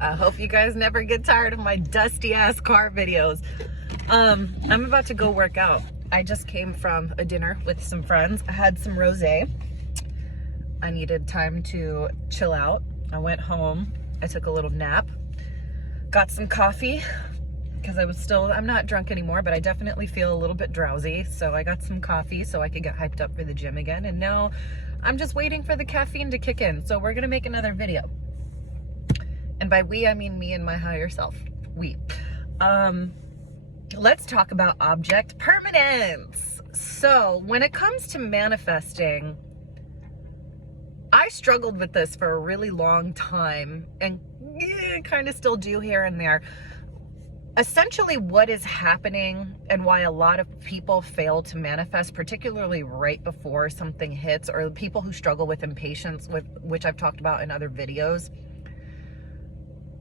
I hope you guys never get tired of my dusty ass car videos. I'm about to go work out. I just came from a dinner with some friends. I had some rosé. I needed time to chill out. I went home. I took a little nap. Got some coffee because I'm not drunk anymore, but I definitely feel a little bit drowsy. So I got some coffee so I could get hyped up for the gym again. And now I'm just waiting for the caffeine to kick in. So we're gonna make another video. And by we, I mean me and my higher self. We. Let's talk about object permanence. So when it comes to manifesting, I struggled with this for a really long time and kind of still do here and there. Essentially what is happening and why a lot of people fail to manifest, particularly right before something hits, or people who struggle with impatience, which I've talked about in other videos.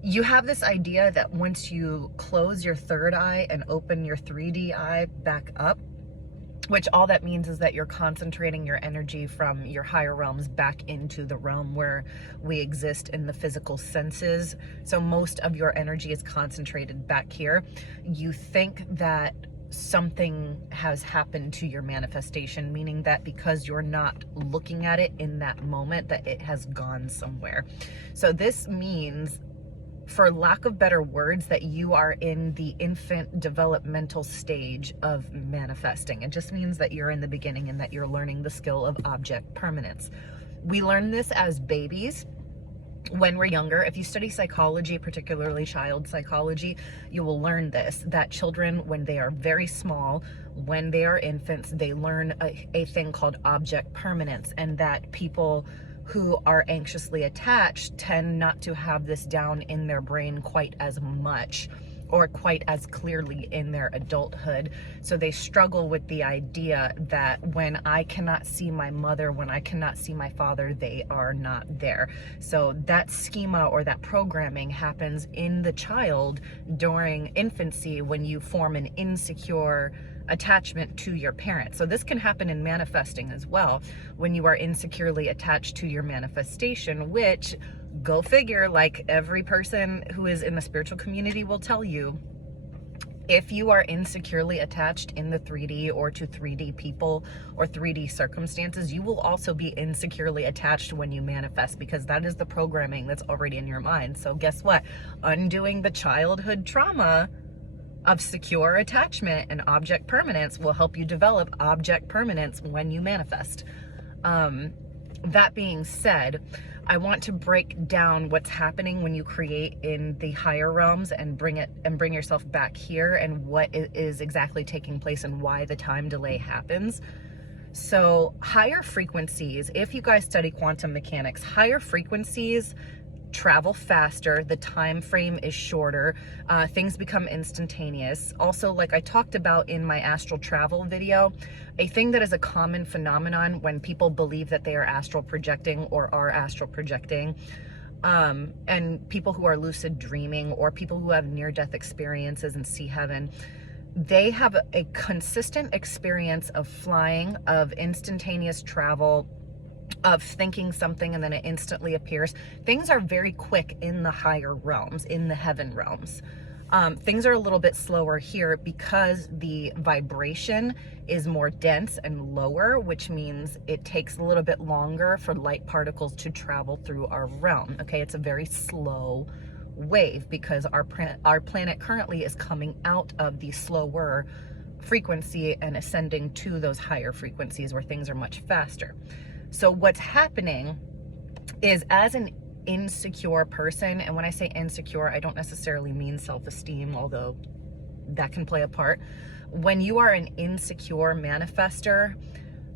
You have this idea that once you close your third eye and open your 3D eye back up, which all that means is that you're concentrating your energy from your higher realms back into the realm where we exist in the physical senses. So most of your energy is concentrated back here. You think that something has happened to your manifestation, meaning that because you're not looking at it in that moment, that it has gone somewhere. So this means, for lack of better words, that you are in the infant developmental stage of manifesting. It just means that you're in the beginning and that you're learning the skill of object permanence. We learn this as babies when we're younger. If you study psychology, particularly child psychology, you will learn this, that children, when they are very small, when they are infants, they learn a thing called object permanence, and that people who are anxiously attached tend not to have this down in their brain quite as much or quite as clearly in their adulthood. So they struggle with the idea that when I cannot see my mother, when I cannot see my father, they are not there. So that schema or that programming happens in the child during infancy when you form an insecure attachment to your parents. So this can happen in manifesting as well, when you are insecurely attached to your manifestation, which, go figure, like every person who is in the spiritual community will tell you, if you are insecurely attached in the 3D or to 3D people or 3D circumstances, you will also be insecurely attached when you manifest, because that is the programming that's already in your mind. So guess what? Undoing the childhood trauma of secure attachment and object permanence will help you develop object permanence when you manifest. That being said, I want to break down what's happening when you create in the higher realms and bring yourself back here, and what is exactly taking place and why the time delay happens. So higher frequencies, if you guys study quantum mechanics, higher frequencies travel faster, the time frame is shorter, things become instantaneous. Also, like I talked about in my astral travel video, a thing that is a common phenomenon when people believe that they are astral projecting or are astral projecting, and people who are lucid dreaming or people who have near-death experiences and see heaven, they have a consistent experience of flying, of instantaneous travel, of thinking something and then it instantly appears. Things are very quick in the higher realms, in the heaven realms. Things are a little bit slower here because the vibration is more dense and lower, which means it takes a little bit longer for light particles to travel through our realm. Okay, it's a very slow wave because our planet currently is coming out of the slower frequency and ascending to those higher frequencies where things are much faster. So what's happening is, as an insecure person, and when I say insecure, I don't necessarily mean self-esteem, although that can play a part. When you are an insecure manifester,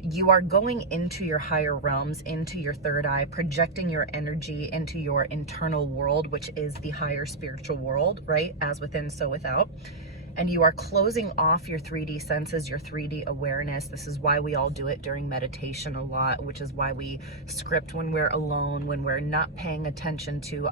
you are going into your higher realms, into your third eye, projecting your energy into your internal world, which is the higher spiritual world, right? As within, so without. and you are closing off your 3D senses, your 3D awareness. This is why we all do it during meditation a lot, which is why we script when we're alone, when we're not paying attention to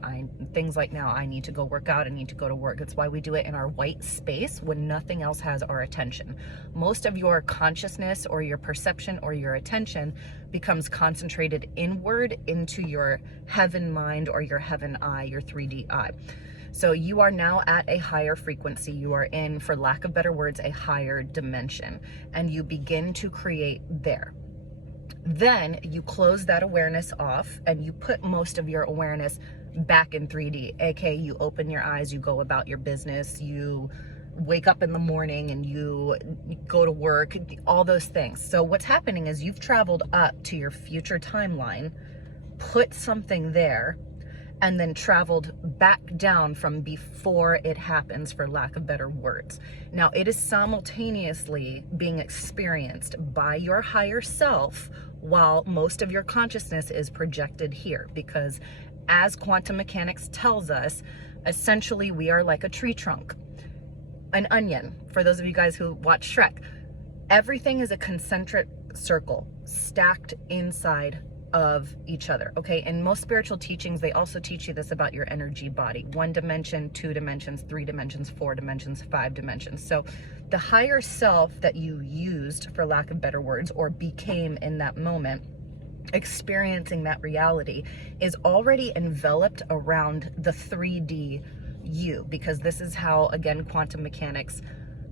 things like now, I need to go work out, I need to go to work. It's why we do it in our white space when nothing else has our attention. Most of your consciousness or your perception or your attention becomes concentrated inward into your heaven mind or your heaven eye, your 3D eye. So you are now at a higher frequency. You are in, for lack of better words, a higher dimension, and you begin to create there. Then you close that awareness off and you put most of your awareness back in 3D, aka you open your eyes, you go about your business, you wake up in the morning and you go to work, all those things. So what's happening is you've traveled up to your future timeline, put something there, and then traveled back down from before it happens, for lack of better words. Now, it is simultaneously being experienced by your higher self while most of your consciousness is projected here, because as quantum mechanics tells us, essentially we are like a tree trunk, an onion. For those of you guys who watch Shrek, everything is a concentric circle stacked inside of each other. Okay, in most spiritual teachings, they also teach you this about your energy body: 1 dimension, 2 dimensions, 3 dimensions, 4 dimensions, 5 dimensions. So the higher self that you used, for lack of better words, or became in that moment, experiencing that reality, is already enveloped around the 3D you, because this is how, again, quantum mechanics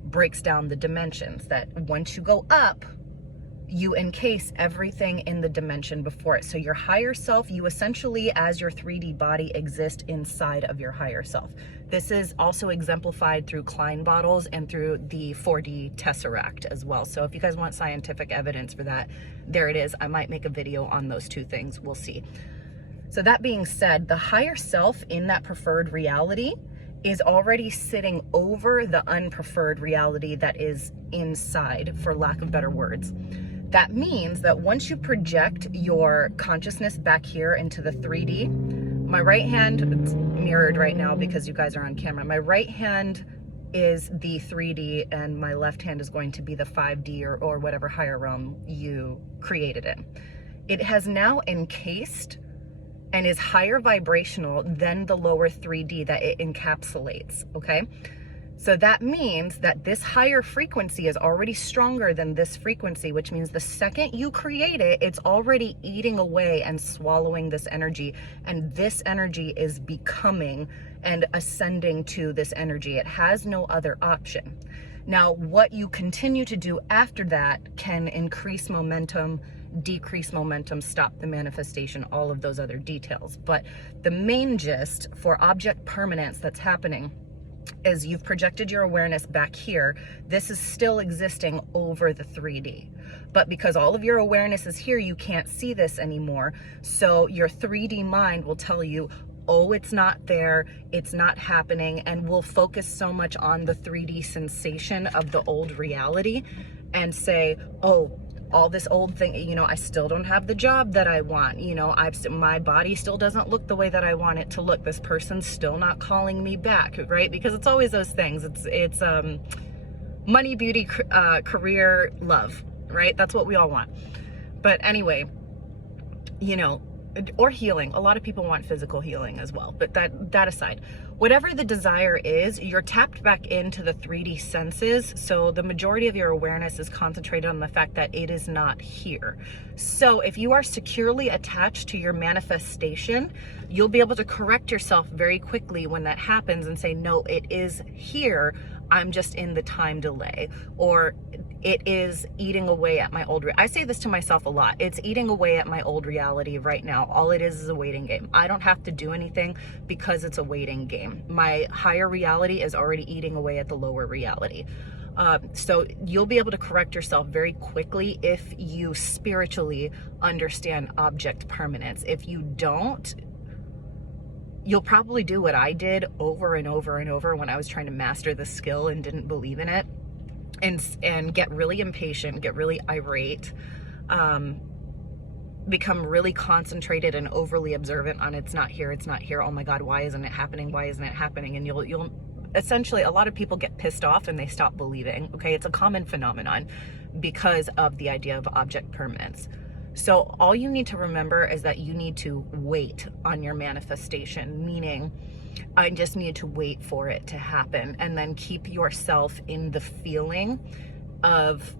breaks down the dimensions, that once you go up, you encase everything in the dimension before it. So your higher self, you essentially, as your 3D body, exist inside of your higher self. This is also exemplified through Klein bottles and through the 4D Tesseract as well. So if you guys want scientific evidence for that, there it is. I might make a video on those two things. We'll see. So that being said, the higher self in that preferred reality is already sitting over the unpreferred reality that is inside, for lack of better words. That means that once you project your consciousness back here into the 3D, my right hand, it's mirrored right now because you guys are on camera, my right hand is the 3D and my left hand is going to be the 5D or whatever higher realm you created in. It has now encased and is higher vibrational than the lower 3D that it encapsulates, okay? So that means that this higher frequency is already stronger than this frequency, which means the second you create it, it's already eating away and swallowing this energy. And this energy is becoming and ascending to this energy. It has no other option. Now, what you continue to do after that can increase momentum, decrease momentum, stop the manifestation, all of those other details. But the main gist for object permanence that's happening is you've projected your awareness back here. This is still existing over the 3D. But because all of your awareness is here, you can't see this anymore. So your 3D mind will tell you, oh, it's not there, it's not happening, and we'll focus so much on the 3D sensation of the old reality and say, oh, all this old thing, you know, I still don't have the job that I want, you know, my body still doesn't look the way that I want it to look, this person's still not calling me back, right? Because it's always those things. It's money, beauty, career, love, right? That's what we all want. But anyway, you know, or healing. A lot of people want physical healing as well, but that aside, whatever the desire is, you're tapped back into the 3D senses. So the majority of your awareness is concentrated on the fact that it is not here. So if you are securely attached to your manifestation, you'll be able to correct yourself very quickly when that happens and say, no, it is here. I'm just in the time delay, or it is eating away at my old I say this to myself a lot. It's eating away at my old reality right now. All it is a waiting game. I don't have to do anything because it's a waiting game. My higher reality is already eating away at the lower reality. So you'll be able to correct yourself very quickly if you spiritually understand object permanence. If you don't, you'll probably do what I did over and over and over when I was trying to master the skill and didn't believe in it, and get really impatient, get really irate, become really concentrated and overly observant on it's not here, oh my God, why isn't it happening, and you'll essentially a lot of people get pissed off and they stop believing. Okay, it's a common phenomenon because of the idea of object permanence. So all you need to remember is that you need to wait on your manifestation, meaning I just need to wait for it to happen, and then keep yourself in the feeling of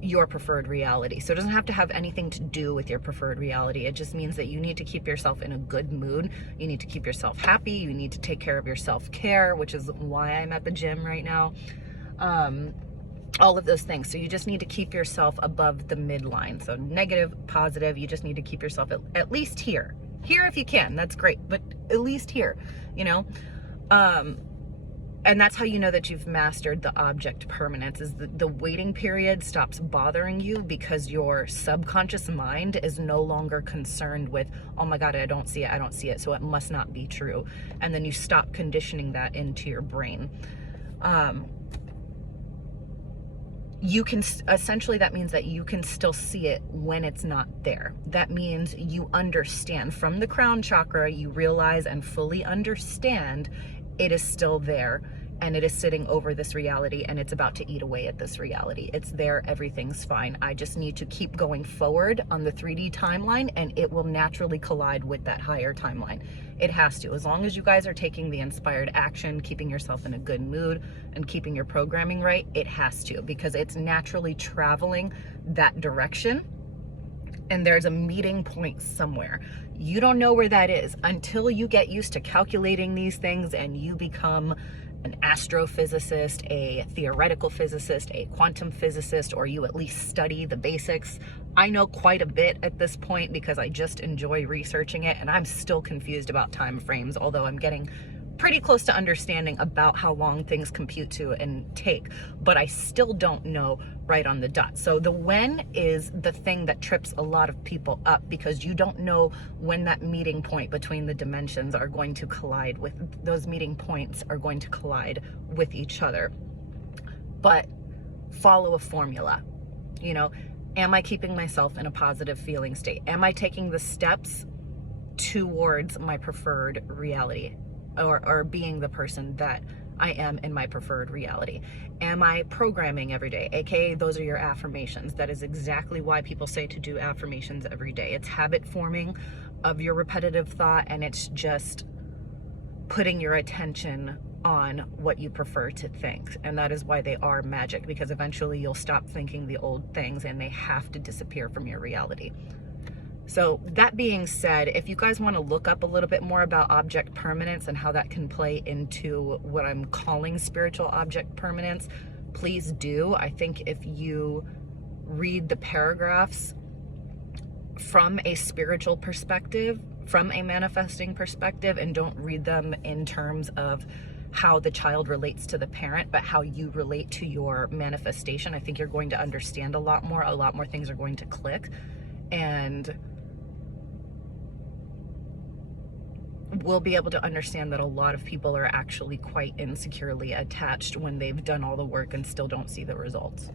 your preferred reality. So it doesn't have to have anything to do with your preferred reality. It just means that you need to keep yourself in a good mood. You need to keep yourself happy. You need to take care of your self-care, which is why I'm at the gym right now. All of those things. So you just need to keep yourself above the midline. So negative, positive, you just need to keep yourself at least here. Here if you can, that's great, but at least here, you know? And that's how you know that you've mastered the object permanence, is the waiting period stops bothering you because your subconscious mind is no longer concerned with, oh my God, I don't see it, so it must not be true. And then you stop conditioning that into your brain. You can, essentially that means that you can still see it when it's not there. That means you understand from the crown chakra, you realize and fully understand it is still there, and it is sitting over this reality, and it's about to eat away at this reality. It's there, everything's fine. I just need to keep going forward on the 3D timeline, and it will naturally collide with that higher timeline. It has to. As long as you guys are taking the inspired action, keeping yourself in a good mood, and keeping your programming right, it has to, because it's naturally traveling that direction. And there's a meeting point somewhere. You don't know where that is until you get used to calculating these things and you become an astrophysicist, a theoretical physicist, a quantum physicist, or you at least study the basics. I know quite a bit at this point because I just enjoy researching it, and I'm still confused about time frames, although I'm getting pretty close to understanding about how long things compute to and take, but I still don't know right on the dot. So the when is the thing that trips a lot of people up, because you don't know when that meeting point between the dimensions are going to collide with, those meeting points are going to collide with each other. But follow a formula. You know, am I keeping myself in a positive feeling state? Am I taking the steps towards my preferred reality? Or being the person that I am in my preferred reality? Am I programming every day? AKA, those are your affirmations. That is exactly why people say to do affirmations every day. It's habit forming of your repetitive thought, and it's just putting your attention on what you prefer to think. And that is why they are magic, because eventually you'll stop thinking the old things and they have to disappear from your reality. So that being said, if you guys want to look up a little bit more about object permanence and how that can play into what I'm calling spiritual object permanence, please do. I think if you read the paragraphs from a spiritual perspective, from a manifesting perspective, and don't read them in terms of how the child relates to the parent, but how you relate to your manifestation, I think you're going to understand a lot more things are going to click. And we'll be able to understand that a lot of people are actually quite insecurely attached when they've done all the work and still don't see the results.